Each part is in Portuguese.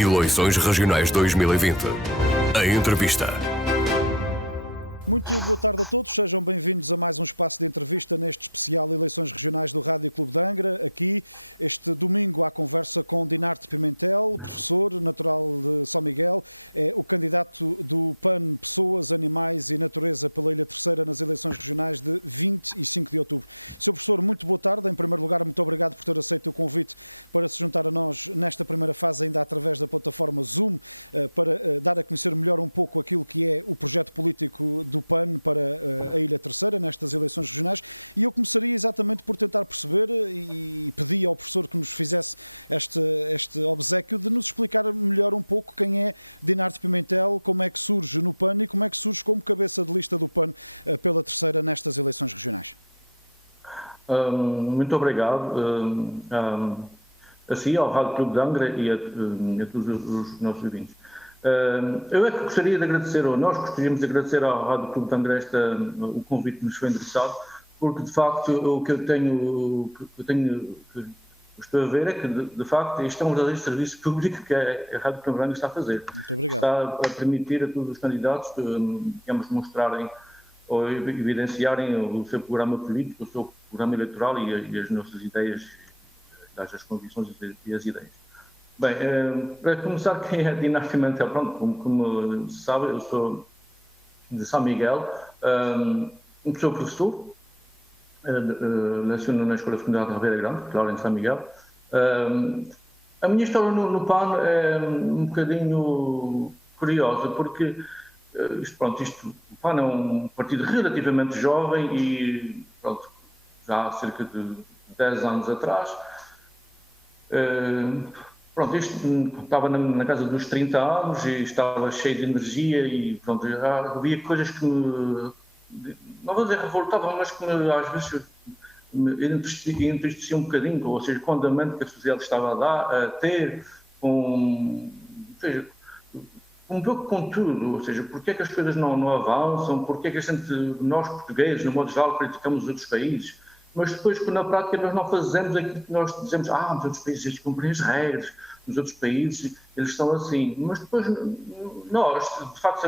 Eleições Regionais 2020. A entrevista. Muito obrigado a si, ao Rádio Clube de Angra e a todos os nossos ouvintes. Eu é que gostaria de agradecer, ou nós gostaríamos de agradecer ao Rádio Clube de Angra o convite que nos foi endereçado, porque de facto o que estou a ver é que de facto isto é um verdadeiro serviço público que a Rádio Clube de Angra está a fazer. Está a permitir a todos os candidatos, digamos, mostrarem ou evidenciarem o seu programa político, o seu programa eleitoral e as nossas ideias, as convicções e as ideias. Bem, para começar, quem é Dinar Pimentel? Pronto, como se sabe, eu sou de São Miguel, sou professor, leciono na Escola Secundária de Ribeira Grande, claro, em São Miguel. A minha história no PAN é um bocadinho curiosa, porque o PAN é um partido relativamente jovem e, pronto, já há cerca de 10 anos atrás, pronto, isto estava na casa dos 30 anos e estava cheio de energia e, pronto, já havia coisas que me, não vou dizer revoltavam, mas que às vezes me entristecia um bocadinho, ou seja, com o andamento que a sociedade estava a ter, ou seja, um pouco com tudo, ou seja, porque é que as coisas não avançam, porque é que nós portugueses, no modo geral, criticamos os outros países, mas depois que na prática nós não fazemos aquilo que nós dizemos, nos outros países eles cumprem as regras, nos outros países eles estão assim, mas depois nós, de facto,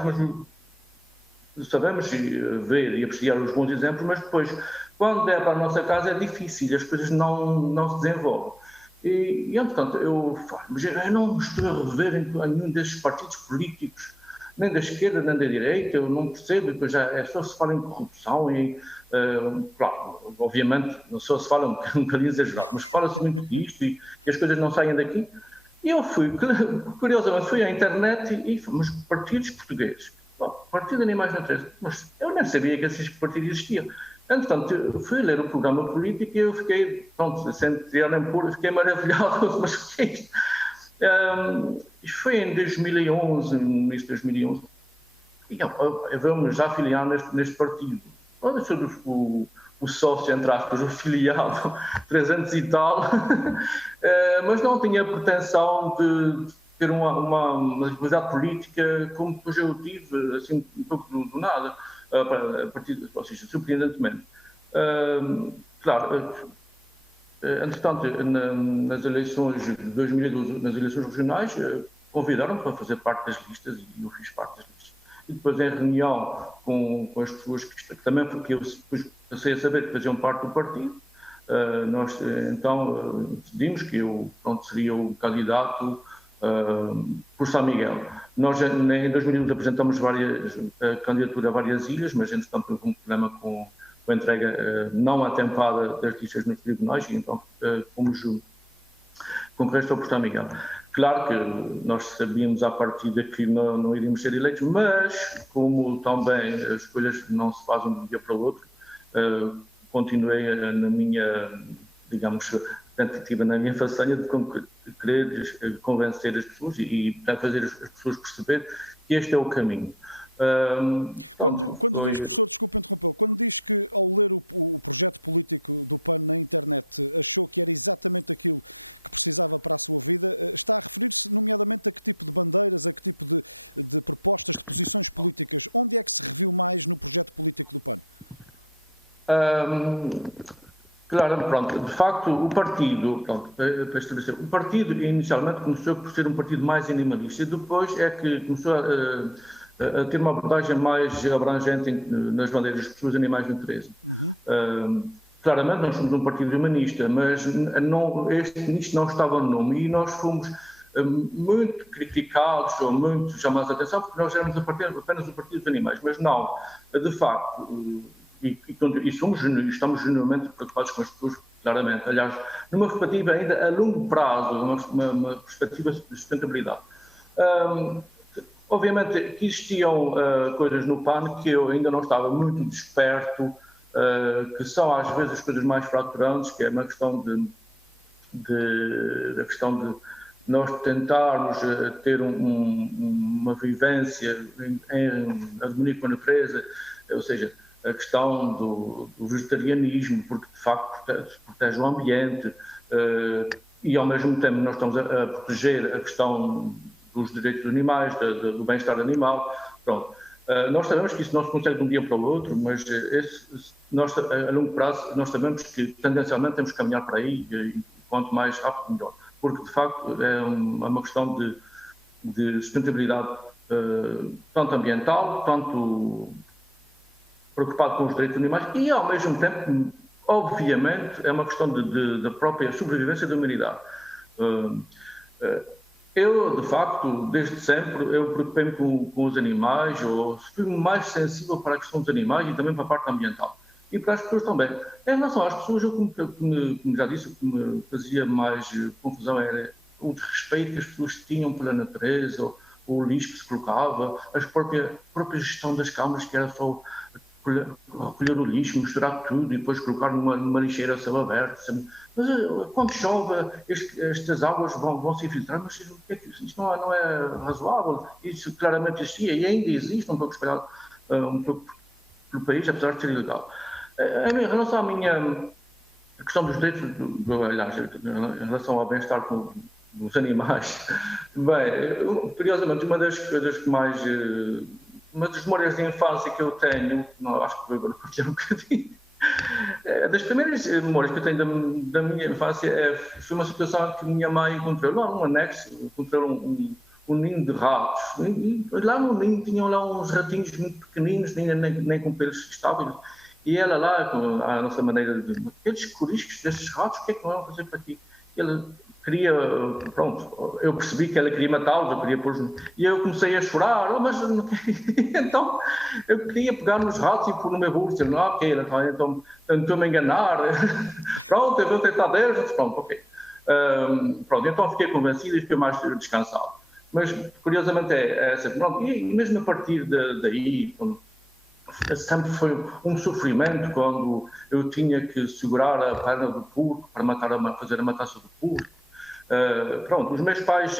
sabemos ver e apreciar os bons exemplos, mas depois, quando é para a nossa casa, é difícil, as coisas não se desenvolvem. E entretanto, eu não estou a rever em nenhum desses partidos políticos, nem da esquerda, nem da direita, eu não percebo, e depois só se fala em corrupção, claro, obviamente, só se fala um bocadinho exagerado, mas fala-se muito disto e as coisas não saem daqui. E eu curiosamente, fui à internet mas partidos portugueses. Partido de Animais Naturais, mas eu nem sabia que esses partidos existiam. Entretanto, fui ler o programa político e eu fiquei, pronto, sem tirar nem puro, fiquei maravilhado, mas o que é isto? Isto foi em 2011, no início de 2011, e eu vou-me já afiliar neste partido. Olha, sou o sócio, entre aspas, o filiado, 300 e tal, mas não tinha pretensão de ter uma responsabilidade política como depois eu tive, assim, um pouco do nada, a partir, ou seja, surpreendentemente. Claro, entretanto, nas eleições de 2012, nas eleições regionais, convidaram-me para fazer parte das listas e eu fiz parte das listas. E depois, em reunião com as pessoas que também, porque eu depois passei a saber que faziam parte do partido, nós então decidimos que eu seria o candidato por São Miguel. Nós em 2011 apresentamos candidatura a várias ilhas, mas entretanto houve um problema com a entrega não atempada das listas nos tribunais e então concorreste ao por São Miguel. Claro que nós sabíamos à partida que não iríamos ser eleitos, mas como também as coisas não se fazem de um dia para o outro, continuei na minha, digamos, tentativa, na minha façanha de querer convencer as pessoas e fazer as pessoas perceber que este é o caminho. Pronto, foi... Claro, pronto, de facto, o partido, pronto, para estabelecer, o partido inicialmente começou por ser um partido mais animalista e depois é que começou a ter uma abordagem mais abrangente nas bandeiras dos animais de natureza. Claramente nós somos um partido humanista, mas isto não estava no nome e nós fomos muito criticados ou muito chamados a atenção porque nós éramos apenas o partido dos animais, mas não, de facto, estamos genuinamente preocupados com as pessoas, claramente. Aliás, numa perspectiva ainda a longo prazo, uma perspectiva de sustentabilidade. Obviamente que existiam coisas no PAN que eu ainda não estava muito desperto, que são às vezes as coisas mais fraturantes, que é uma questão da questão de nós tentarmos ter uma vivência em harmonia com a natureza, ou seja, a questão do vegetarianismo, porque de facto protege o ambiente e ao mesmo tempo nós estamos a proteger a questão dos direitos dos animais, do bem-estar animal. Pronto. Nós sabemos que isso não se consegue de um dia para o outro, mas nós, a longo prazo nós sabemos que tendencialmente temos que caminhar para aí e quanto mais rápido melhor, porque de facto é uma questão de sustentabilidade tanto ambiental, tanto preocupado com os direitos dos animais e, ao mesmo tempo, obviamente, é uma questão da própria sobrevivência da humanidade. Eu, de facto, desde sempre, eu preocupei-me com os animais, ou fui mais sensível para a questão dos animais e também para a parte ambiental. E para as pessoas também. Em relação às pessoas, como já disse, o que me fazia mais confusão era o desrespeito que as pessoas tinham pela natureza, o lixo que se colocava, a própria gestão das câmaras, que era só recolher o lixo, misturar tudo e depois colocar numa lixeira a céu aberto. Mas quando chove, estas águas vão se infiltrar, mas isto não é razoável. Isso claramente existia e ainda existe, um pouco espalhado um pouco pelo país, apesar de ser ilegal. Em relação à minha questão dos direitos, aliás, em relação ao bem-estar dos animais, bem, curiosamente, uma das coisas que mais... Uma das memórias de infância que eu tenho, não, acho que vou agora partilhar um bocadinho, das primeiras memórias que eu tenho da minha infância foi uma situação em que minha mãe encontrou lá num anexo, encontrou um ninho de ratos. E lá no ninho tinham lá uns ratinhos muito pequeninos, nem com pelos estáveis. E ela lá, com a nossa maneira de dizer, aqueles coriscos destes ratos, o que é que vão fazer para aqui? Ela queria, pronto, eu percebi que ela queria matá-los, eu queria pôr-los, e eu comecei a chorar, mas então eu queria pegar nos ratos e pôr no meu bolso, não, ok, então estou-me a enganar, pronto, eu vou tentar Deus, pronto, ok. Pronto, então fiquei convencido e fiquei mais descansado. Mas, curiosamente, é essa, pronto, e mesmo a partir daí, sempre foi um sofrimento quando eu tinha que segurar a perna do porco para fazer a matança do porco. Pronto, os meus pais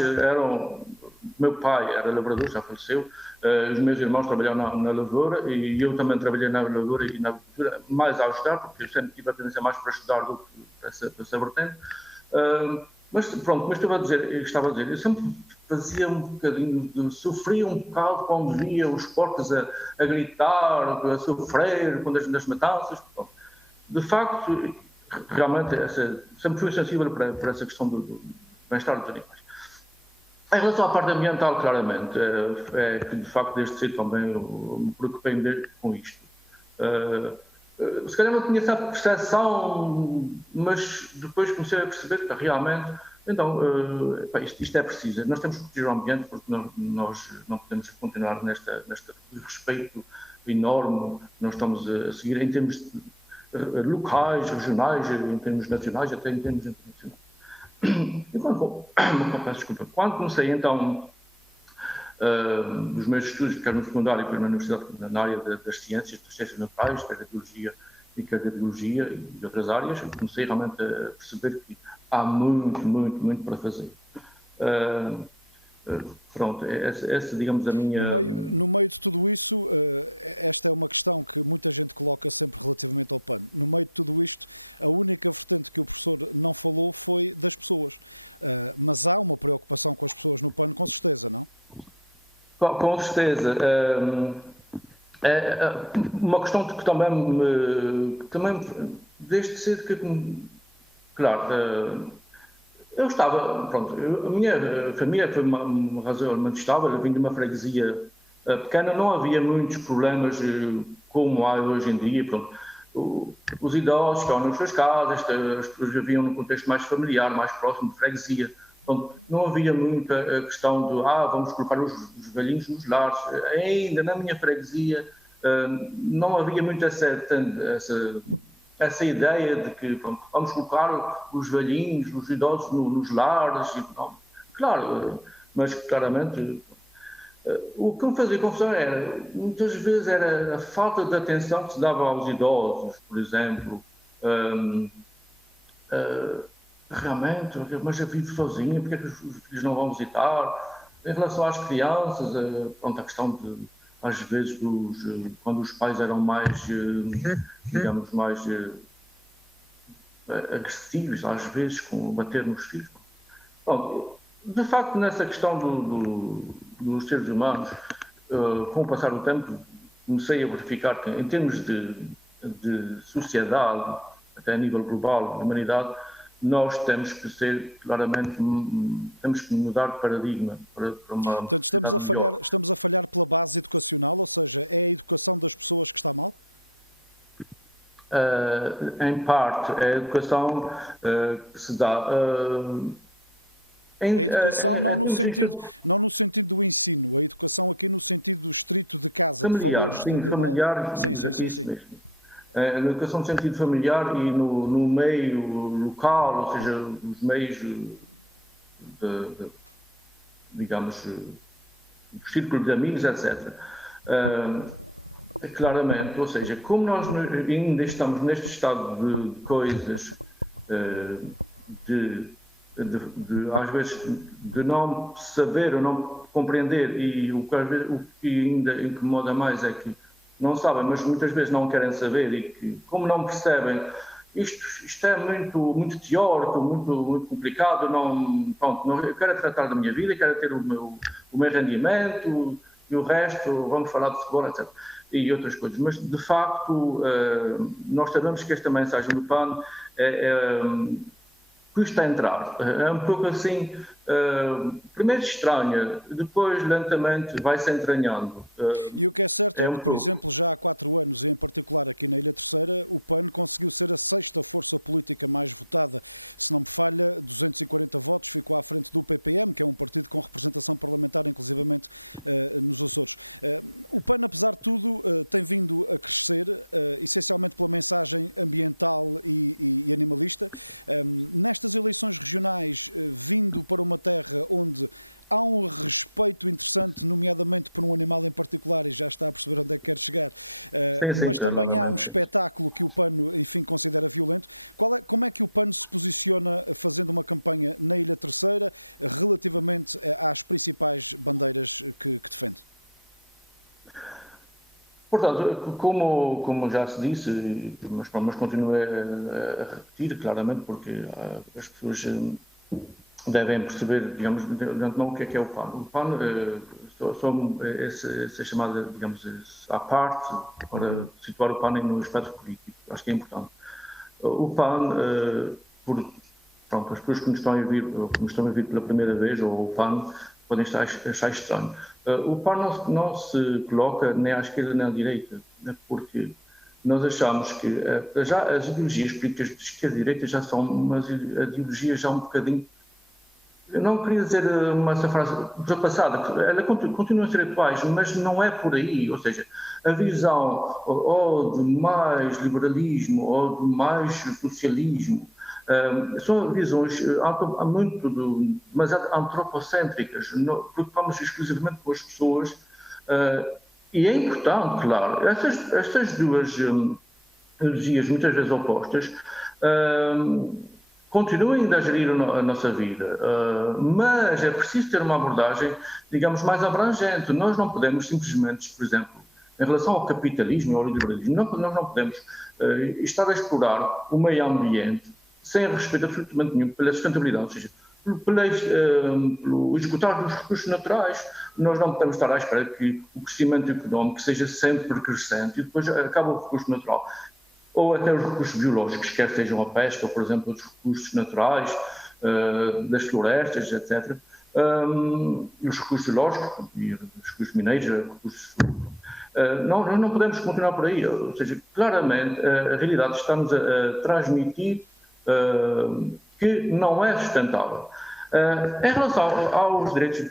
meu pai era lavrador, já faleceu, os meus irmãos trabalhavam na lavoura e eu também trabalhei na lavoura e na agricultura, mais a ajudar, porque eu sempre tive a tendência mais para estudar do que para essa vertente. Mas pronto, mas estava a dizer, eu sempre fazia um bocadinho, sofria um bocado quando via os porcos a gritar, a sofrer, nas matanças. Pronto. De facto, realmente, sempre fui sensível para essa questão do bem-estar dos animais. Em relação à parte ambiental, claramente, é que de facto desde cedo também eu me preocupei com isto. Se calhar não tinha essa percepção, mas depois comecei a perceber que realmente, então, isto é preciso. Nós temos que proteger o ambiente porque nós não podemos continuar neste respeito enorme que nós estamos a seguir em termos locais, regionais, em termos nacionais, até em termos internacionais. E quando comecei então os meus estudos, quer no secundário, quer na universidade, na área das ciências naturais, da radiologia e outras áreas, comecei realmente a perceber que há muito para fazer. Pronto, essa digamos a minha... Com certeza. É uma questão que também desde cedo claro, eu estava, pronto, a minha família foi uma razoavelmente estável, eu vim de uma freguesia pequena, não havia muitos problemas como há hoje em dia, pronto. Os idosos estavam nas suas casas, as pessoas viviam num contexto mais familiar, mais próximo de freguesia, pronto, não havia muita questão de, vamos colocar os velhinhos nos lares, ainda na minha freguesia não havia muito essa ideia de que pronto, vamos colocar os velhinhos, os idosos nos lares. Não. Claro, mas claramente o que me fazia confusão era, muitas vezes, era a falta de atenção que se dava aos idosos, por exemplo. Realmente, mas eu vivo sozinha, porque é que os filhos não vão visitar? Em relação às crianças, pronto, a questão de, às vezes, quando os pais eram mais, digamos, mais agressivos, às vezes, com bater nos filhos. Bom, de facto, nessa questão dos seres humanos, com o passar do tempo, comecei a verificar que, em termos de sociedade, até a nível global, da humanidade, nós temos que ser, claramente, temos que mudar de paradigma para uma sociedade melhor. Em parte, a educação que se dá em termos de familiar, sim, familiar, isso mesmo. Na educação no sentido familiar e no meio local, ou seja, os meios, digamos, do círculo de amigos, etc. Claramente, ou seja, como nós ainda estamos neste estado de coisas, às vezes, de não saber ou não compreender, e o que ainda incomoda mais é que não sabem, mas muitas vezes não querem saber, e que, como não percebem, isto é muito teórico, muito complicado, eu quero tratar da minha vida, quero ter o meu rendimento, e o resto, vamos falar de futebol, etc. E outras coisas. Mas, de facto, nós sabemos que esta mensagem do PAN custa a entrar. É um pouco assim, primeiro estranha, depois lentamente vai se entranhando. É um pouco. Sim, claramente. Sim. Portanto, como já se disse, mas continuo a repetir claramente, porque as pessoas devem perceber, digamos, não o que é o PAN. O PAN é essa chamada, digamos, à parte, para situar o PAN no espectro político. Acho que é importante. O PAN, pronto, as pessoas que nos estão a ouvir pela primeira vez, ou o PAN, podem achar estranho. O PAN não se coloca nem à esquerda nem à direita, né, porque nós achamos que já as ideologias políticas de esquerda e direita já são umas ideologias já um bocadinho, eu não queria dizer essa frase ultrapassada, ela continua a ser atuais, mas não é por aí, ou seja, a visão ou de mais liberalismo ou de mais socialismo são visões muito demasiado antropocêntricas, preocupamos exclusivamente com as pessoas e é importante, claro, essas duas ideologias muitas vezes opostas continuem a gerir a nossa vida, mas é preciso ter uma abordagem, digamos, mais abrangente. Nós não podemos simplesmente, por exemplo, em relação ao capitalismo ou ao liberalismo, nós não podemos estar a explorar o meio ambiente sem respeito absolutamente nenhum pela sustentabilidade, ou seja, pelo esgotar dos recursos naturais. Nós não podemos estar à espera que o crescimento económico seja sempre crescente e depois acaba o recurso natural. ou até os recursos biológicos, quer sejam a pesca, ou, por exemplo, os recursos naturais, das florestas, etc. E os recursos biológicos, e os recursos mineiros, recursos... nós não podemos continuar por aí, ou seja, claramente a realidade está-nos a transmitir que não é sustentável. Em relação aos direitos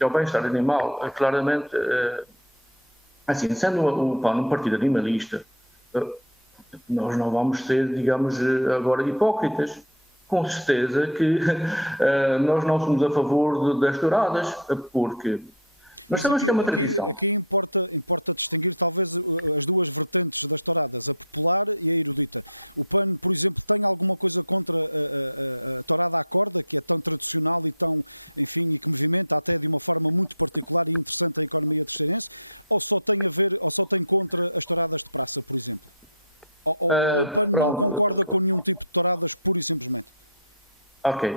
ao bem-estar animal, claramente, assim, sendo o PAN um partido animalista, nós não vamos ser, digamos, agora hipócritas. Com certeza que nós não somos a favor das touradas, porque nós sabemos que é uma tradição. Pronto, ok.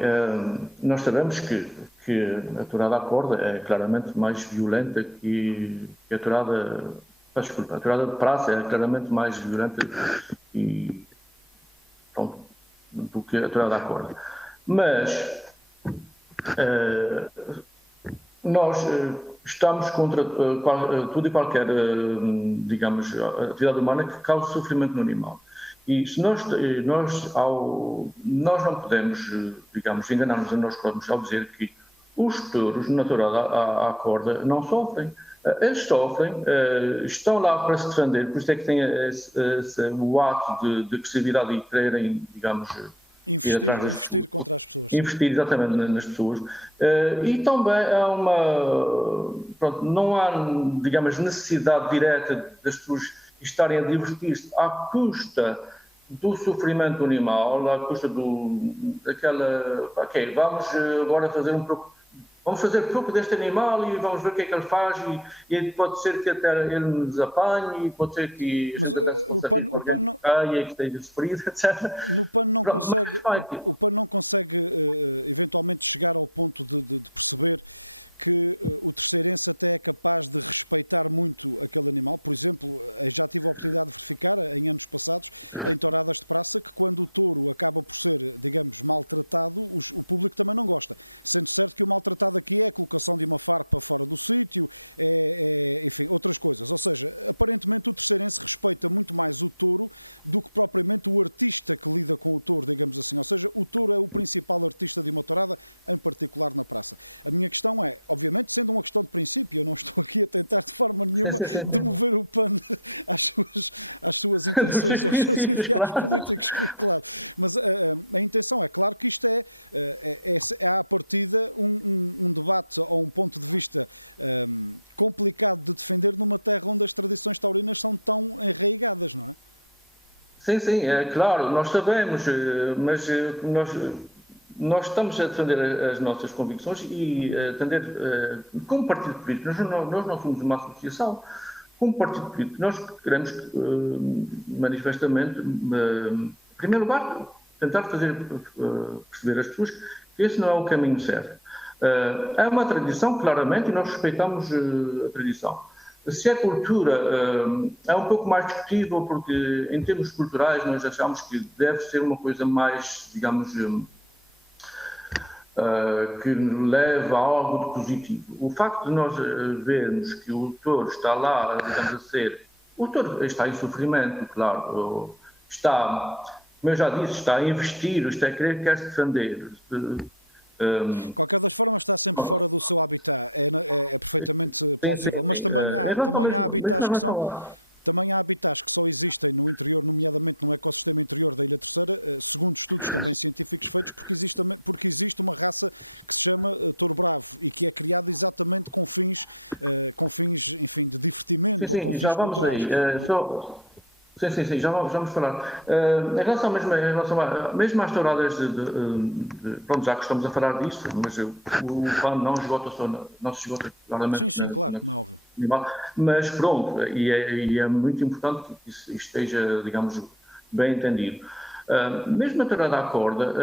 Nós sabemos que a tourada à corda é claramente mais violenta que a tourada. Desculpa, a tourada de praça é claramente mais violenta e, pronto, do que a tourada à corda. Mas nós estamos contra tudo e qualquer, digamos, atividade humana que cause sofrimento no animal. E se nós não podemos, digamos, enganar-nos a nós próprios ao dizer que os touros, na tourada à corda, não sofrem. Eles sofrem, estão lá para se defender, por isso é que têm o ato de agressividade e quererem, digamos, ir atrás das pessoas. Investir exatamente nas pessoas. E também há pronto, não há, digamos, necessidade direta das pessoas estarem a divertir-se à custa do sofrimento animal, à custa daquela... Ok, vamos agora vamos fazer pouco deste animal e vamos ver o que é que ele faz e pode ser que até ele nos apanhe e pode ser que a gente até se possa rir com alguém que caia e que esteja sofrido, etc. Pronto, mas a questão é que sim, sim, sim, sim. Dos seus princípios, claro. Sim, sim, é claro, nós sabemos, mas nós estamos a defender as nossas convicções e a defender, como partido político, nós não somos uma associação, como partido político, nós queremos manifestamente, em primeiro lugar, tentar fazer perceber às pessoas que esse não é o caminho certo. É uma tradição, claramente, e nós respeitamos a tradição. Se a cultura é um pouco mais discutível, porque em termos culturais nós achamos que deve ser uma coisa mais, digamos, que leva a algo de positivo. O facto de nós vermos que o touro está lá, digamos a ser... O touro está em sofrimento, claro. Está, como eu já disse, está a investir, está a quer se defender. Sim, sim, sim. Em relação mesmo em relação a... Sim, sim, já vamos aí. Sim, sim, sim, já vamos falar. Em relação mesmo às touradas pronto, já que estamos a falar disso, mas o PAN não esgota só, não se esgota claramente na questão animal, mas pronto, e é muito importante que isso esteja, digamos, bem entendido. Mesmo a tourada à corda,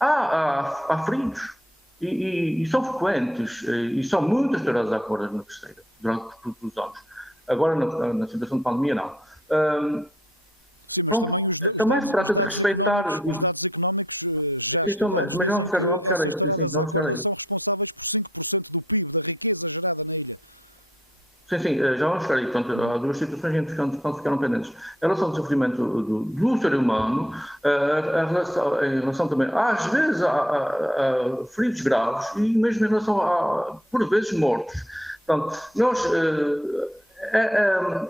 há feridos, e são frequentes, e são muitas touradas à corda na terceira, durante todos os anos. Agora, na situação de pandemia, não. Pronto, também se trata de respeitar. Sim, então, mas vamos chegar aí. Sim, vamos chegar aí. Sim, sim, já vamos chegar aí. Portanto, há duas situações que ficaram pendentes. Em relação ao sofrimento do ser humano, em relação também, às vezes, a feridos graves e mesmo em relação por vezes, mortos. Portanto,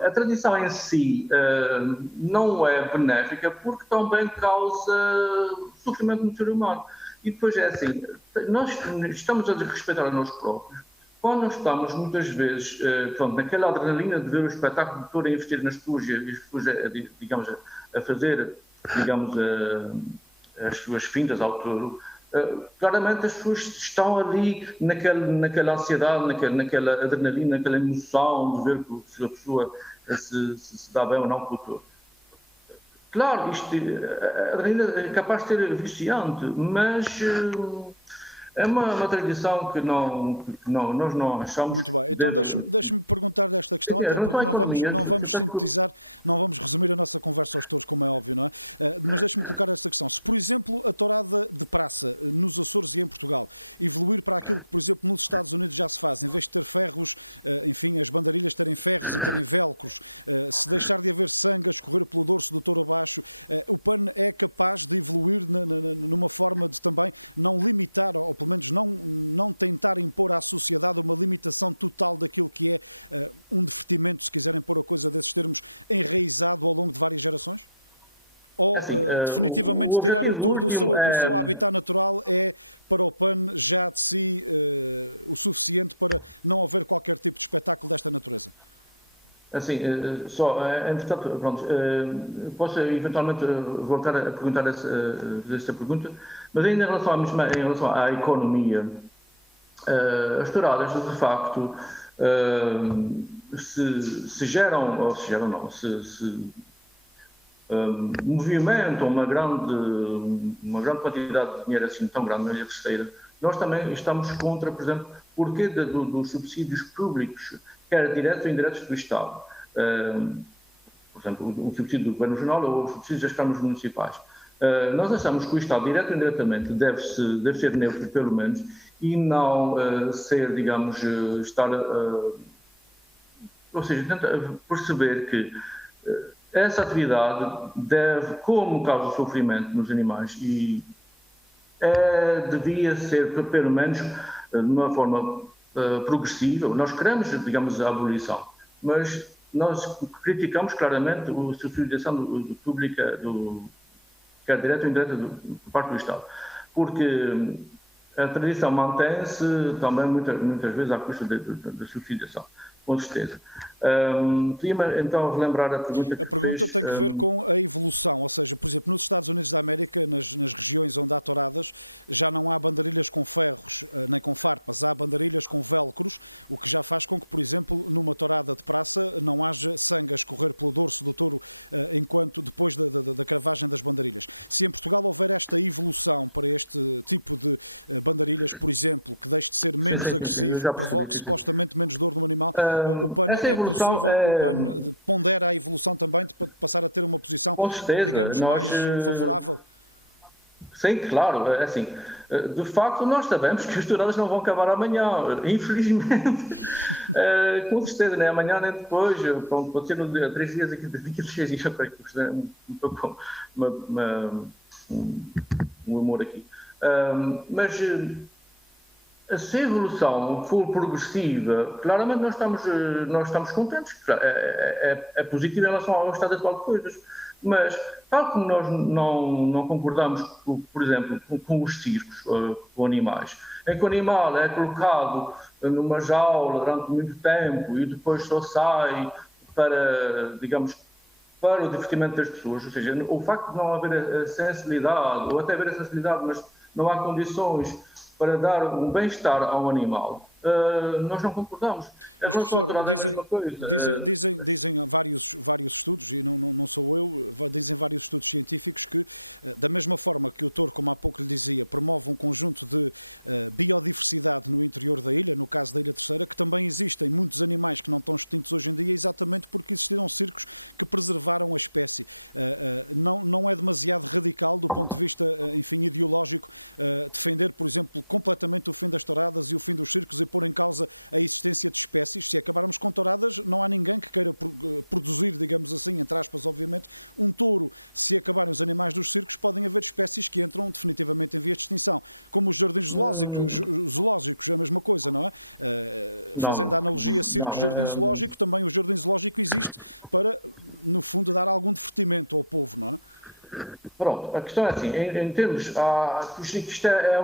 a tradição em si não é benéfica porque também causa sofrimento no ser humano. E depois é assim, nós estamos a respeitar a nós próprios quando nós estamos muitas vezes pronto, naquela adrenalina de ver o espetáculo de todo a investir nas pessoas e as pessoas, digamos, a fazer, digamos, as suas fintas ao todo, claramente as pessoas estão ali naquela ansiedade, naquela adrenalina, naquela emoção de ver se a pessoa se dá bem ou não com o todo. Claro, a adrenalina é capaz de ser viciante, mas é uma tradição que nós não achamos que deve. Enfim, em relação à economia, você está assim, o objetivo último é. Assim, entretanto, pronto, posso eventualmente voltar a perguntar essa pergunta, mas ainda em relação em relação à economia, as touradas, de facto, se geram, ou se geram não, se movimentam uma grande quantidade de dinheiro assim tão grande na terceira, nós também estamos contra, por exemplo, porquê dos subsídios públicos, quer diretos ou indiretos do Estado. Por exemplo, o subsídio do Governo Regional ou os subsídios das câmaras municipais. Nós achamos que o Estado, direto ou indiretamente, deve ser neutro, pelo menos, e não ser, digamos, estar. Ou seja, tenta perceber que essa atividade deve, como causa sofrimento nos animais, e devia ser, pelo menos, de uma forma progressiva. Nós queremos, digamos, a abolição, mas nós criticamos claramente a subsidiação pública, quer direta ou indireta, por parte do Estado, porque a tradição mantém-se também muitas vezes à custa da subsidiação, com certeza. Podia então relembrar a pergunta que fez. Sim, eu já percebi. Sim. Essa evolução é, com certeza, nós, sim, claro, é assim, de facto nós sabemos que as touradas não vão acabar amanhã, infelizmente, com certeza, nem amanhã nem depois, pronto, pode ser no dia, 3 dias, daqui a 3 dias, para que um pouco um humor aqui. Mas se a evolução for progressiva, claramente nós estamos contentes. É positivo em relação ao estado atual de coisas. Mas, tal como nós não concordamos, por exemplo, com os circos, com animais, em que o animal é colocado numa jaula durante muito tempo e depois só sai para, digamos, para o divertimento das pessoas, ou seja, o facto de não haver a sensibilidade, ou até haver a sensibilidade, mas não há condições para dar um bem-estar ao animal, nós não concordamos. Em relação à tourada é a mesma coisa. Hum, não, não. Pronto, a questão é assim, em termos, isto é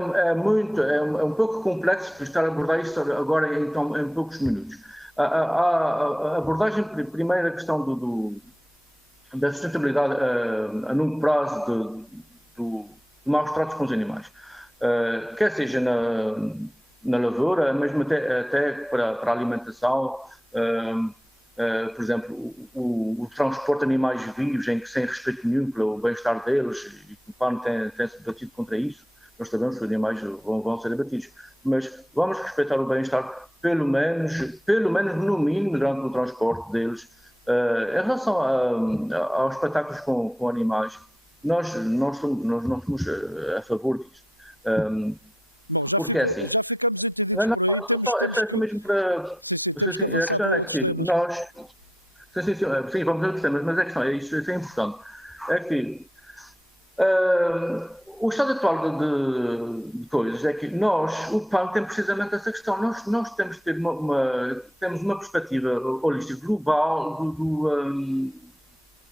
um pouco complexo para estar a abordar isto agora em poucos minutos. A abordagem, primeiro, a questão da sustentabilidade a longo prazo do maus tratos com os animais. Quer seja na lavoura, mesmo até para a alimentação, por exemplo, o transporte de animais vivos, em que sem respeito nenhum pelo bem-estar deles, e o PAN tem-se batido contra isso, nós sabemos que os animais vão ser abatidos, mas vamos respeitar o bem-estar, pelo menos no mínimo, durante o transporte deles. Em relação aos espetáculos com animais, nós somos a favor disso. Porque é assim, não, não, é só mesmo para. A questão é que nós. Sim, vamos ver o tema, mas a questão é isso é importante. É que o estado atual de coisas é que nós, o PAN, tem precisamente essa questão. Nós temos de ter temos uma perspectiva holística global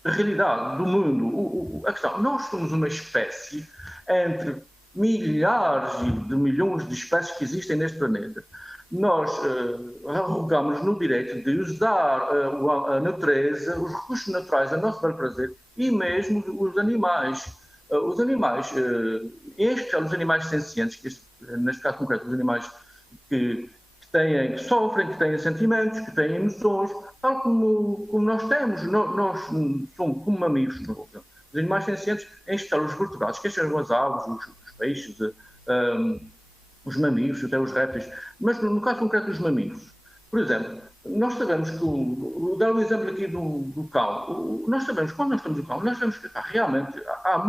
da realidade, do mundo. A questão, nós somos uma espécie entre milhares de milhões de espécies que existem neste planeta. Nós arrogamos no direito de usar a natureza, os recursos naturais a nosso bel prazer e mesmo os animais. Os animais, em especial os animais sencientes, neste caso concreto, os animais que sofrem, que têm sentimentos, que têm emoções, tal como nós temos. Nós somos como mamíferos. Os animais sencientes, em especial os vertebrados, que são as aves, os peixes, os mamíferos, até os répteis, mas no caso concreto dos mamíferos. Por exemplo, nós sabemos que, vou dar um exemplo aqui do cão, nós sabemos, quando nós temos o cão, nós sabemos que realmente há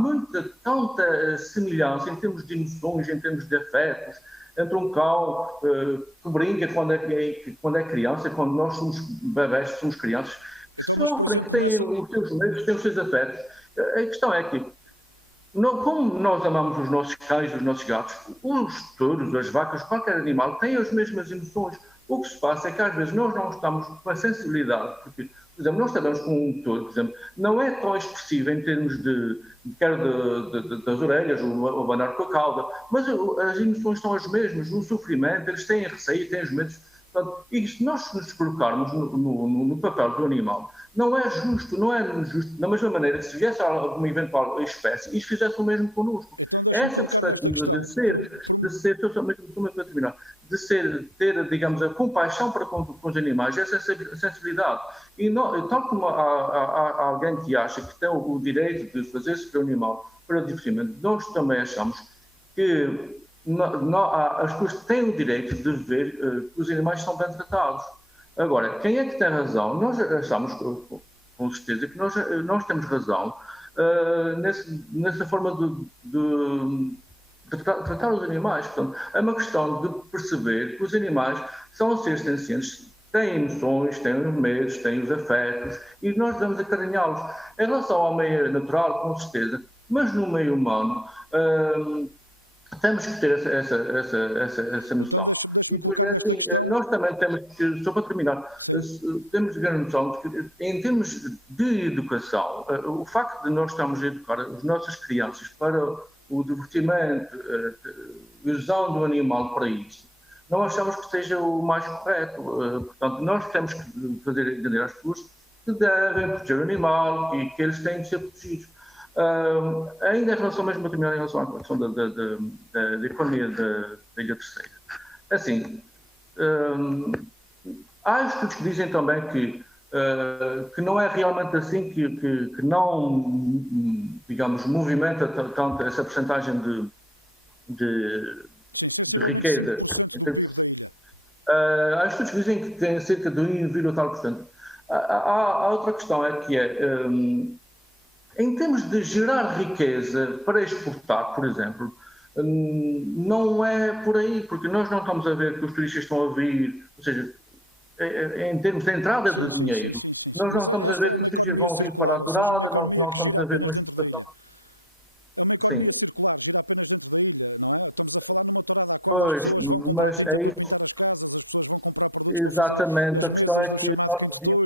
tanta semelhança em termos de emoções, em termos de afetos, entre um cão que brinca quando é criança, quando nós somos bebés, somos crianças, que sofrem, que têm os seus medos, que têm os seus afetos. A questão é que, como nós amamos os nossos cães, os nossos gatos, os touros, as vacas, qualquer animal tem as mesmas emoções. O que se passa é que às vezes nós não estamos com a sensibilidade, porque, por exemplo, nós sabemos que um touro, por exemplo, não é tão expressivo em termos das orelhas, ou abanar com a cauda, mas as emoções são as mesmas, o sofrimento, eles têm receio, têm os medos. Portanto, e se nós nos colocarmos no papel do animal, não é justo, da mesma maneira que se viesse alguma eventual espécie, isso fizesse o mesmo connosco. Essa perspectiva ter, digamos, a compaixão para com os animais, essa sensibilidade. E tal como há alguém que acha que tem o direito de fazer sofrer o animal para divertimento, nós também achamos que as pessoas têm o direito de ver que os animais são bem tratados. Agora, quem é que tem razão? Nós achamos, com certeza, que nós temos razão nessa forma de tratar os animais. Portanto, é uma questão de perceber que os animais são seres sencientes, têm emoções, têm os medos, têm os afetos, e nós devemos acarinhá-los. Em relação ao meio natural, com certeza, mas no meio humano, temos que ter essa noção. E depois, assim, nós também temos que, só para terminar, temos de ter a noção de que, em termos de educação, o facto de nós estarmos a educar as nossas crianças para o divertimento, a usão do animal para isso, não achamos que seja o mais correto. Portanto, nós temos que fazer entender às pessoas que devem proteger o animal e que eles têm de ser protegidos. Ainda em relação, mesmo a terminar, em relação à questão da economia da Ilha Terceira. Assim, há estudos que dizem também que não é realmente assim, que não, digamos, movimenta tanto essa percentagem de riqueza. Há estudos que dizem que tem cerca de 1,tal%. Há outra questão, em termos de gerar riqueza para exportar, por exemplo, não é por aí, porque nós não estamos a ver que os turistas estão a vir, ou seja, em termos de entrada de dinheiro, nós não estamos a ver que os turistas vão vir para a Dourada, nós não estamos a ver uma exportação. Sim. Pois, mas é isso, exatamente. A questão é que nós devíamos.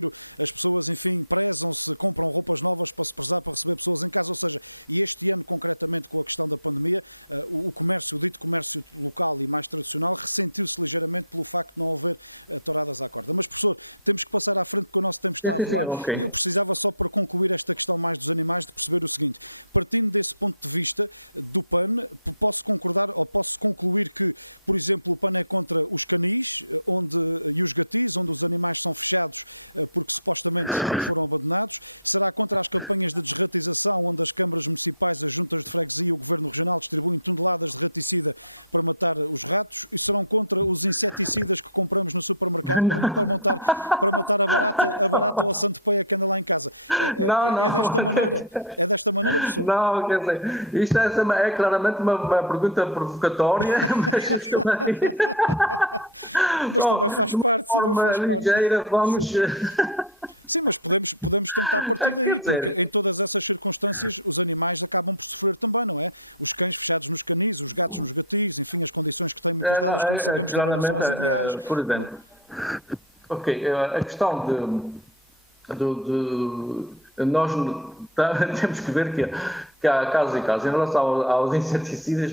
Sim, sim, sim, ok. Não, não, não, quer dizer, isto é claramente uma pergunta provocatória, mas isto também, pronto, de uma forma ligeira, vamos, quer dizer, não, claramente, por exemplo, ok, a questão nós temos que ver que há casos e casos. Em relação aos inseticidas,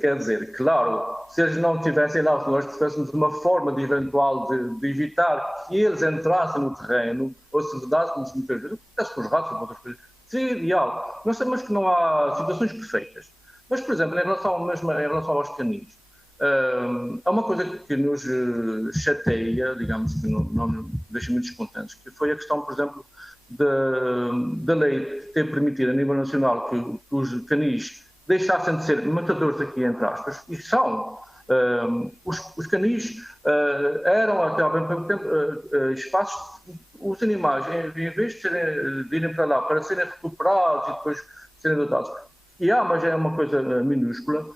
quer dizer, claro, se eles não estivessem lá, se nós tivéssemos uma forma de eventual de evitar que eles entrassem no terreno, ou se vedássemos muitas vezes, acontece com os ratos ou com outras coisas, seria ideal. Nós sabemos que não há situações perfeitas. Mas, por exemplo, em relação aos caninos, há uma coisa que nos chateia, digamos, que não nos deixa muito descontentes, que foi a questão, por exemplo, da lei ter permitido a nível nacional que os canis deixassem de ser matadores aqui, entre aspas, e são. Os canis eram, até há bem pouco tempo, espaços, os animais, em vez de irem para lá para serem recuperados e depois serem adotados, mas é uma coisa minúscula.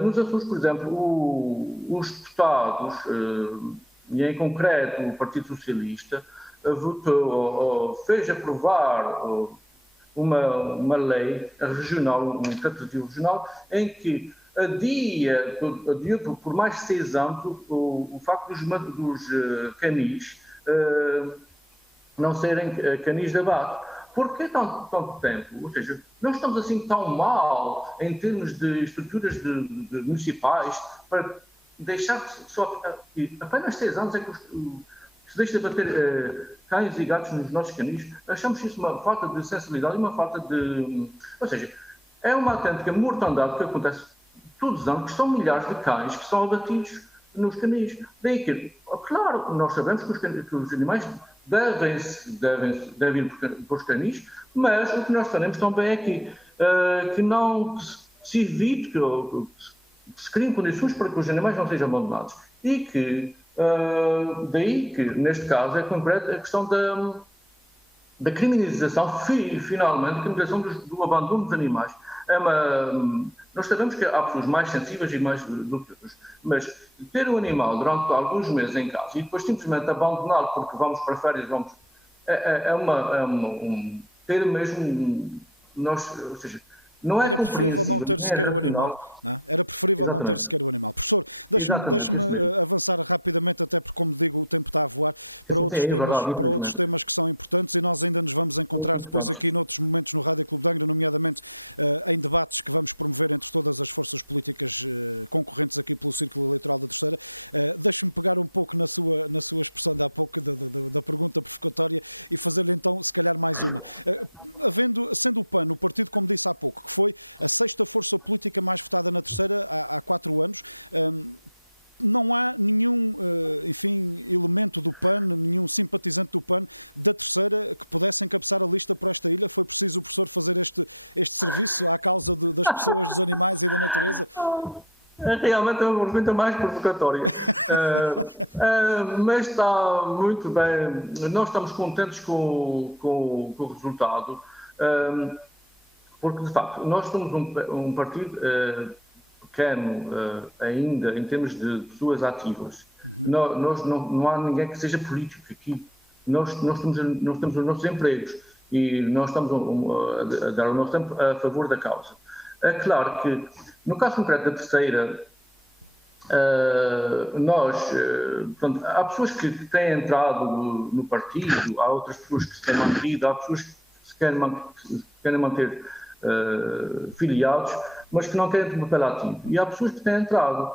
Nos Açores, por exemplo, os deputados, e em concreto o Partido Socialista, fez aprovar uma lei regional, um tratativo regional, em que adia por mais de 6 anos o facto dos canis não serem canis de abate. Por que tanto tempo? Ou seja, não estamos assim tão mal em termos de estruturas de municipais para deixar só apenas 6 anos é que se deixa de bater cães e gatos nos nossos canis. Achamos isso uma falta de sensibilidade e uma falta de... Ou seja, é uma autêntica mortandade que acontece todos os anos, que são milhares de cães que são abatidos nos canis. Daí que, claro, nós sabemos que os animais devem ir para os canis, mas o que nós sabemos também é que não se evite que se criem condições para que os animais não sejam abandonados. E que, daí que, neste caso, é concreto a questão da criminalização, finalmente, a criminalização do abandono dos animais. Nós sabemos que há pessoas mais sensíveis e mais do que outras, mas ter um animal durante alguns meses em casa e depois simplesmente abandoná-lo porque vamos para férias, ter mesmo, ou seja, não é compreensível, nem é racional. Exatamente, exatamente, isso mesmo. Isso é verdade, infelizmente. Muito importante. Realmente é uma pergunta mais provocatória. Mas está muito bem. Nós estamos contentes com o resultado, porque, de facto, nós somos um partido pequeno ainda, em termos de pessoas ativas. Não há ninguém que seja político aqui. Nós temos os nossos empregos e nós estamos a dar o nosso tempo a favor da causa. É claro que, no caso concreto da terceira, Portanto, há pessoas que têm entrado no partido, há outras pessoas que se têm mantido, há pessoas que se querem manter filiados, mas que não têm papel ativo. E há pessoas que têm entrado.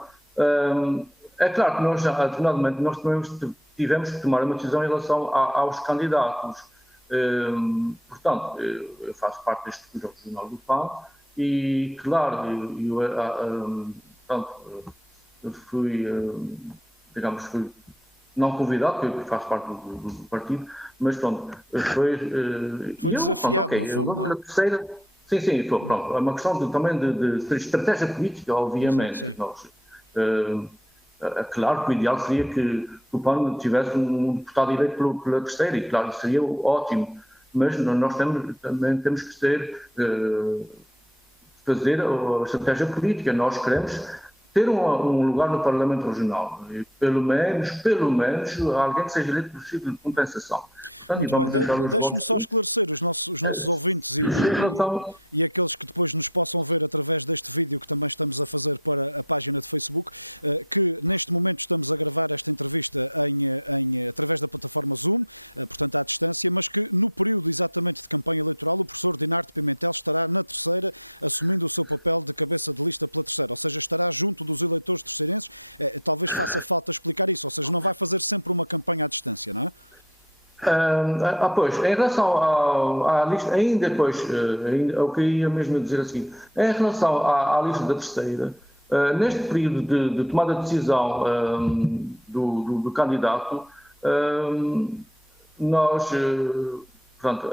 É claro que nós, a determinado momento, nós tivemos que tomar uma decisão em relação aos candidatos. Portanto, eu faço parte deste Conselho Regional do PAN e, claro, eu fui, digamos, fui não convidado, porque eu faço parte do partido, mas pronto, e eu, pronto, ok, eu vou pela terceira, sim, estou, pronto, é uma questão também de estratégia política, obviamente, é claro que o ideal seria que o PAN tivesse um deputado eleito pela terceira, e claro, seria ótimo, mas nós também temos que fazer a estratégia política, nós queremos ter um lugar no Parlamento Regional, e pelo menos, alguém que seja eleito por ciclo de compensação. Portanto, e vamos juntar os votos todos. Em relação... Pois, em relação à lista, ainda depois, ainda, eu queria mesmo dizer assim, em relação à lista da terceira, neste período de tomada de decisão do candidato, nós, portanto,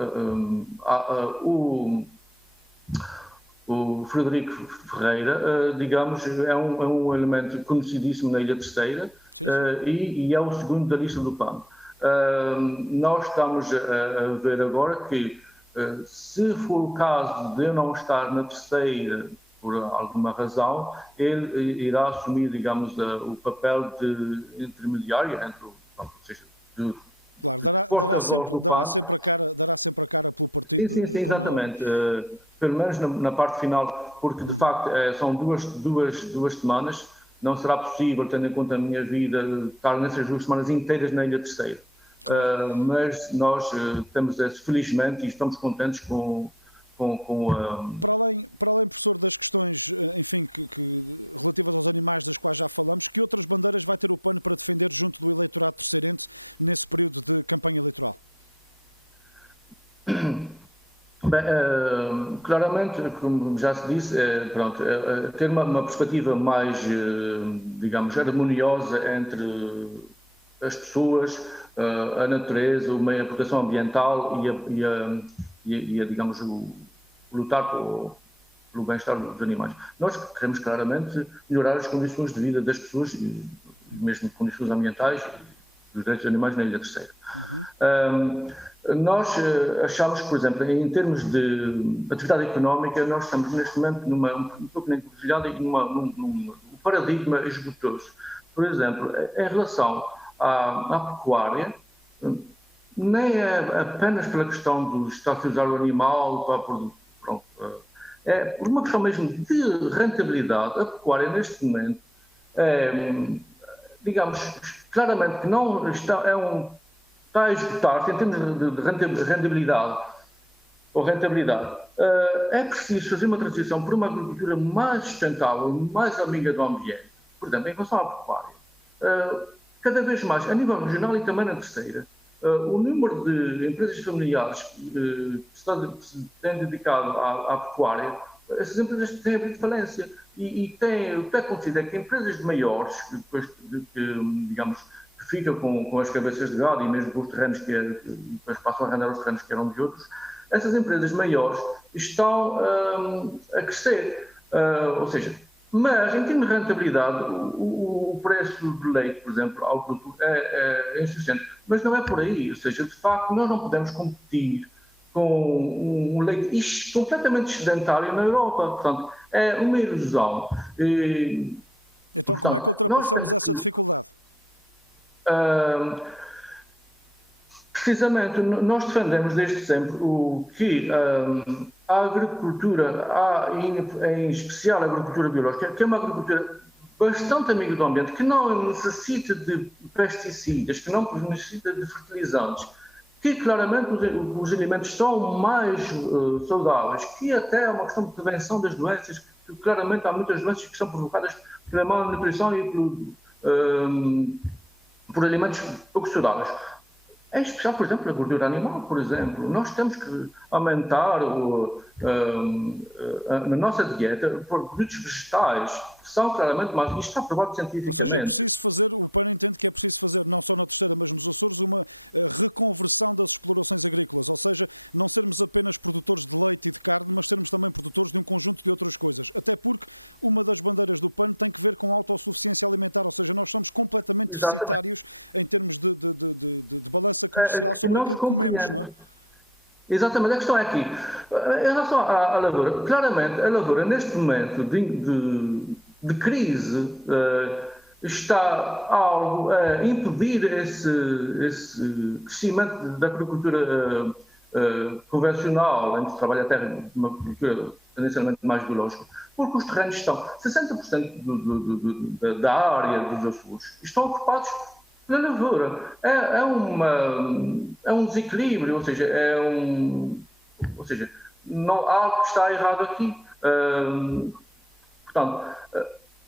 o Frederico Ferreira, digamos, é um elemento conhecidíssimo na Ilha Terceira e é o segundo da lista do PAN. Nós estamos a ver agora que, se for o caso de eu não estar na terceira por alguma razão, ele irá assumir, digamos, o papel de intermediário entre ou seja, de porta-voz do PAN. Sim, exatamente. Pelo menos na parte final, porque de facto são duas semanas. Não será possível, tendo em conta a minha vida, estar nessas 2 semanas inteiras na Ilha Terceira. Mas nós temos, felizmente, e estamos contentes com Bem, claramente, como já se disse, pronto, ter uma perspectiva mais, digamos, harmoniosa entre as pessoas, a natureza, a proteção ambiental digamos, lutar pelo bem-estar dos animais. Nós queremos claramente melhorar as condições de vida das pessoas, e mesmo condições ambientais, dos direitos dos animais na Ilha Terceira. Nós achamos que, por exemplo, em termos de atividade económica, nós estamos neste momento um pouco na encruzilhada e num paradigma esgotoso. Por exemplo, em relação à pecuária, nem é apenas pela questão do estatuizar o animal, é por uma questão mesmo de rentabilidade. A pecuária, neste momento, digamos, claramente que não está, está a esgotar-se em termos de rentabilidade ou rentabilidade. É preciso fazer uma transição para uma agricultura mais sustentável, mais amiga do ambiente. Por exemplo, em relação à pecuária, cada vez mais, a nível regional e também na terceira, o número de empresas familiares que se têm dedicado à pecuária, essas empresas têm havido falência e têm, até considero que empresas maiores, digamos, que ficam com as cabeças de gado e mesmo com os terrenos depois passam a arrendar os terrenos que eram de outros, essas empresas maiores estão a crescer. Ou seja, mas em termos de rentabilidade, o preço do leite, por exemplo, ao produto é insuficiente. Mas não é por aí. Ou seja, de facto, nós não podemos competir com um leite completamente excedentário na Europa. Portanto, é uma ilusão. Portanto, nós temos que... precisamente, nós defendemos desde sempre que a agricultura, em especial a agricultura biológica, que é uma agricultura bastante amigo do ambiente, que não necessita de pesticidas, que não necessita de fertilizantes, que claramente os alimentos são mais saudáveis, que até é uma questão de prevenção das doenças, que claramente há muitas doenças que são provocadas pela malnutrição e por alimentos pouco saudáveis. Em especial, por exemplo, a gordura animal, por exemplo. Nós temos que aumentar na nossa dieta por produtos vegetais, que são claramente mais... Isto está provado cientificamente. Exatamente. Que não se compreende. Exatamente, a questão é aqui. Em relação à lavoura, claramente, a lavoura, neste momento de crise, está algo a impedir esse crescimento da agricultura convencional, em que se trabalha a terra de uma agricultura tendencialmente mais biológica, porque os terrenos estão, 60% da área dos Açores estão ocupados pela lavoura. É um desequilíbrio, ou seja, não, algo que está errado aqui. Portanto,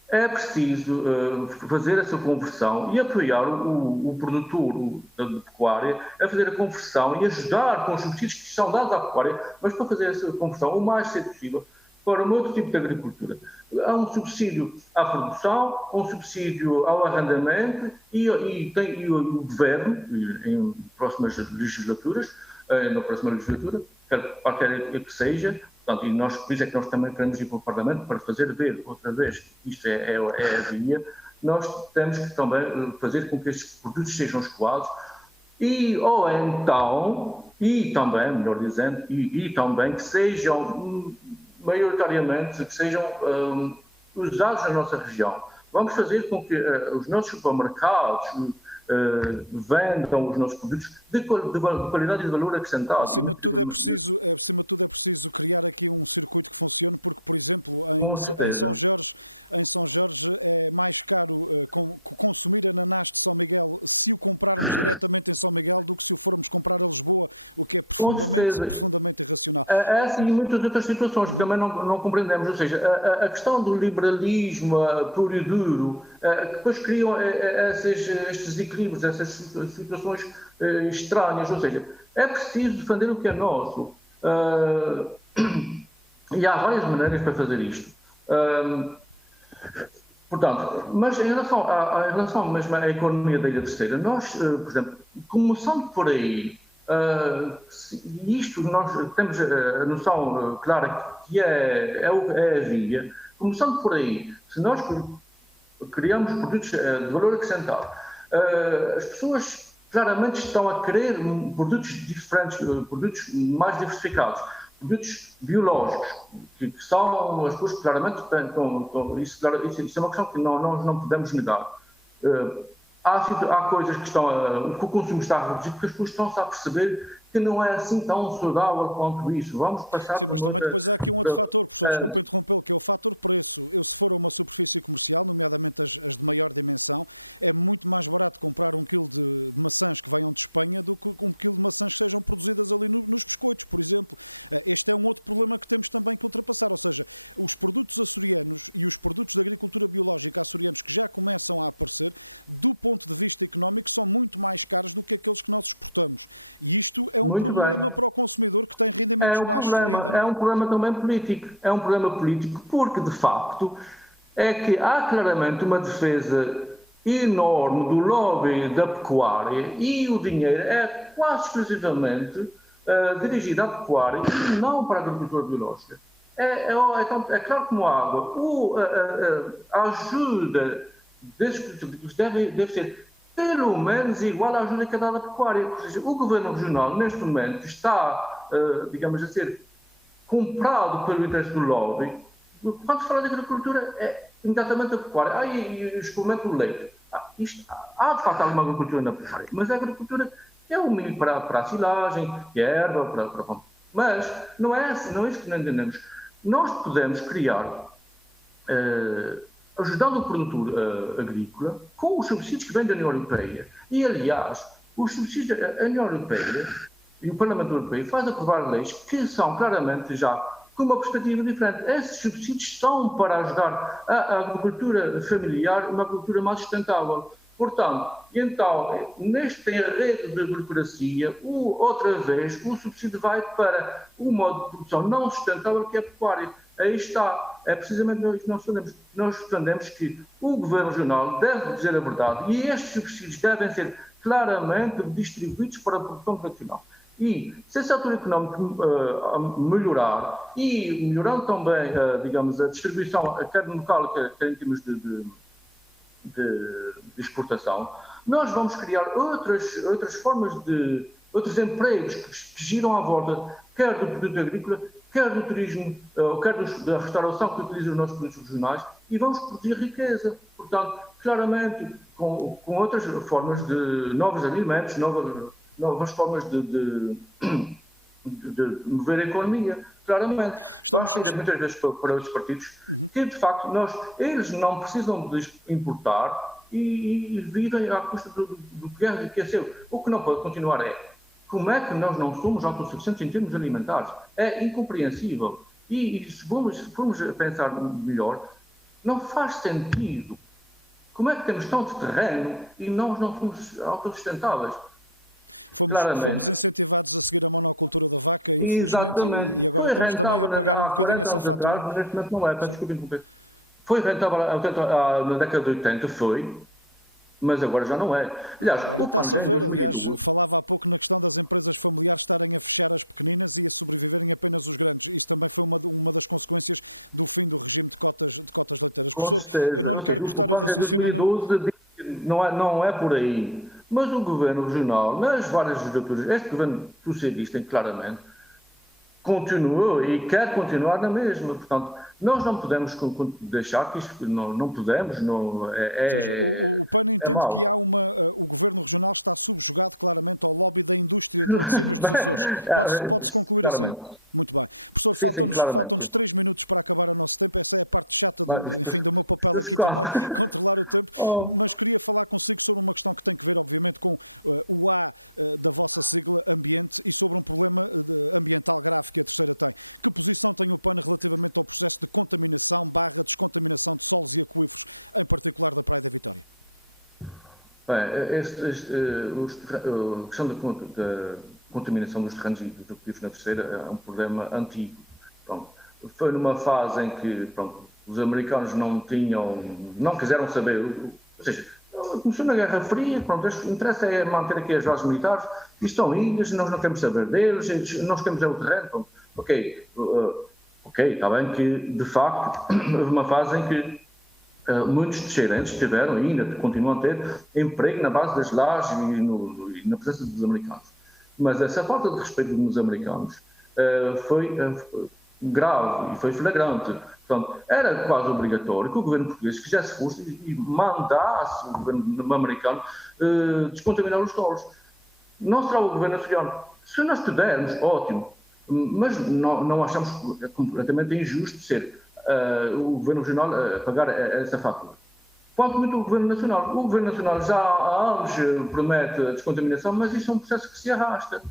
é preciso fazer essa conversão e apoiar o produtor da pecuária a fazer a conversão e ajudar com os subsídios que são dados à pecuária, mas para fazer essa conversão o mais cedo possível para um outro tipo de agricultura. Há um subsídio à produção, um subsídio ao arrendamento e o governo, em próximas legislaturas, na próxima legislatura, qualquer que seja, portanto, e por isso é que nós também queremos ir para o Parlamento para fazer ver outra vez que isto é a via, nós temos que também fazer com que estes produtos sejam escoados ou então, e também, melhor dizendo, e também que sejam maioritariamente, que sejam usados na nossa região. Vamos fazer com que os nossos supermercados vendam os nossos produtos de qualidade e de valor acrescentado. Com certeza. Com certeza. Essa e muitas outras situações que também não compreendemos, ou seja, a questão do liberalismo puro e duro, que depois criam estes desequilíbrios, essas situações estranhas, ou seja, é preciso defender o que é nosso. E há várias maneiras para fazer isto. Portanto, mas em relação mesmo à economia da Ilha Terceira, nós, por exemplo, começando por aí, isto nós temos a noção clara que é a via, começando por aí, se nós criamos produtos de valor acrescentado, as pessoas claramente estão a querer produtos diferentes, produtos mais diversificados, produtos biológicos, que são as pessoas que claramente isso é uma questão que nós não podemos negar. Há coisas que o consumo está a reduzir porque as pessoas estão-se a perceber que não é assim tão saudável quanto isso. Vamos passar para uma outra... Muito bem. É um problema também político. É um problema político porque, de facto, é que há claramente uma defesa enorme do lobby da pecuária e o dinheiro é quase exclusivamente dirigido à pecuária e não para a agricultura biológica. É claro como a água. A ajuda desses políticos deve ser pelo menos igual à ajuda que é dada à pecuária. Ou seja, o governo regional, neste momento, está, digamos, a ser comprado pelo interesse do lobby. Quando se fala de agricultura, é imediatamente a pecuária. E o escoamento do leite. Há, de facto, alguma agricultura na pecuária, mas a agricultura é o milho para a silagem, é a erva, mas não é isso que não entendemos. Nós podemos criar ajudando o produtor agrícola com os subsídios que vêm da União Europeia. E, aliás, os subsídios da União Europeia e o Parlamento Europeu faz aprovar leis que são claramente já com uma perspectiva diferente. Esses subsídios são para ajudar a agricultura familiar, uma agricultura mais sustentável. Portanto, então, neste enredo de burocracia, outra vez, o subsídio vai para um modo de produção não sustentável, que é a pecuária. Aí está. É precisamente o que nós defendemos. Nós defendemos que o Governo Regional deve dizer a verdade e estes subsídios devem ser claramente distribuídos para a produção nacional. E se esse setor económico melhorar e melhorando também, digamos, a distribuição, quer no local, quer em termos de exportação, nós vamos criar outras formas outros empregos que giram à volta, quer do produto agrícola, quer do turismo, quer da restauração que utiliza os nossos produtos regionais, e vamos produzir riqueza. Portanto, claramente, com outras formas de novos alimentos, novas formas de mover a economia, claramente. Basta ir muitas vezes para outros partidos que, de facto, eles não precisam de importar e vivem à custa do que é seu. O que não pode continuar como é que nós não somos autossuficientes em termos alimentares? É incompreensível. E se formos a pensar melhor, não faz sentido. Como é que temos tanto terreno e nós não somos autossustentáveis? Claramente. Exatamente. Foi rentável há 40 anos atrás, mas neste momento não é. Peço desculpa interromper. Foi rentável na década de 80, foi, mas agora já não é. Aliás, o Pangé em 2012, com certeza. Ou seja, o Pangé em 2012 não é por aí. Mas o governo regional, nas várias legislaturas, este governo socialista, claramente, continuou e quer continuar na mesma. Portanto, nós não podemos deixar que isto, não podemos, é mau. Claramente. Sim, sim, claramente. Sim. Mas isto escapa. Oh, bem, a questão da contaminação dos terrenos e dos ativos na terceira é um problema antigo. Pronto, foi numa fase em que pronto, os americanos não quiseram saber, ou seja, começou na Guerra Fria, pronto, o que interessa é manter aqui as bases militares, isto são ilhas, nós não queremos saber deles, nós queremos é o terreno, pronto, ok, ok, está bem que de facto houve uma fase em que muitos descendentes tiveram e ainda continuam a ter emprego na base das lajes e na presença dos americanos. Mas essa falta de respeito dos americanos foi grave e foi flagrante. Portanto, era quase obrigatório que o governo português fizesse força e mandasse o governo americano descontaminar os solos. Não será o governo nacional. Se nós pudermos, ótimo, mas não achamos completamente injusto ser o Governo Regional pagar essa fatura. Quanto muito o Governo Nacional. O Governo Nacional já há anos promete a descontaminação, mas isso é um processo que se arrasta.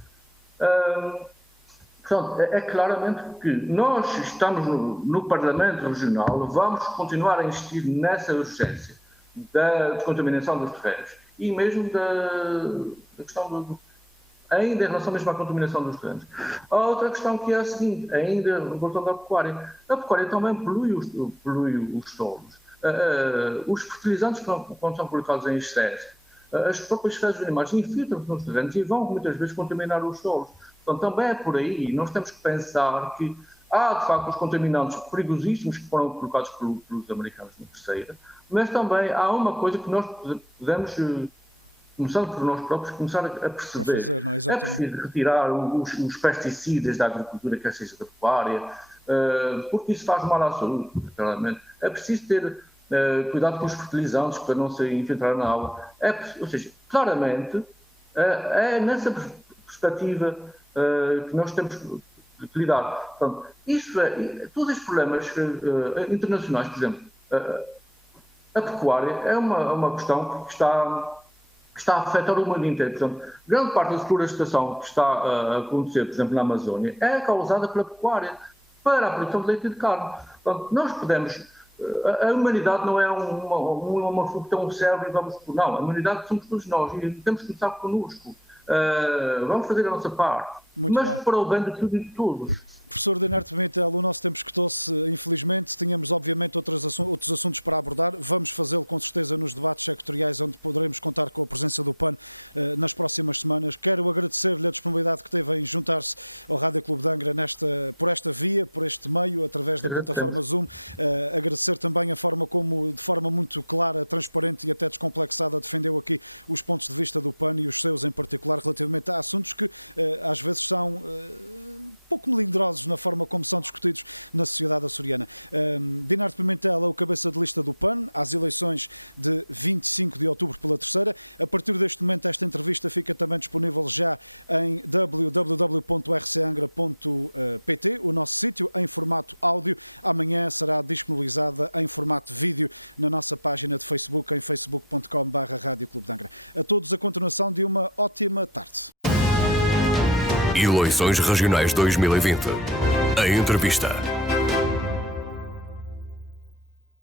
Portanto, é claramente que nós estamos no Parlamento Regional, vamos continuar a insistir nessa urgência da descontaminação dos terrenos e mesmo da questão ainda em relação mesmo à contaminação dos terrenos. Há outra questão que é a seguinte, ainda voltando à pecuária. A pecuária também polui os solos. Os fertilizantes quando são colocados em excesso, as próprias fezes dos animais infiltram-se nos terrenos e vão muitas vezes contaminar os solos. Portanto, também é por aí. Nós temos que pensar que há, de facto, os contaminantes perigosíssimos que foram colocados pelos americanos na terceira, mas também há uma coisa que nós podemos, começando por nós próprios, começar a perceber. É preciso retirar os pesticidas da agricultura, quer seja da pecuária, porque isso faz mal à saúde, claramente. É preciso ter cuidado com os fertilizantes para não se infiltrar na água. Ou seja, claramente, é nessa perspectiva que nós temos que lidar. Portanto, todos estes problemas internacionais, por exemplo, a pecuária é uma questão que está a afetar o mundo inteiro. Portanto, grande parte da desflorestação que está a acontecer, por exemplo, na Amazónia, é causada pela pecuária para a produção de leite e de carne. Portanto, nós podemos... A humanidade não é uma fruta, um cérebro e vamos por... Não, a humanidade somos todos nós e temos que começar connosco. Vamos fazer a nossa parte, mas para o bem de tudo e de todos. Agradecemos. Eleições Regionais 2020. A entrevista.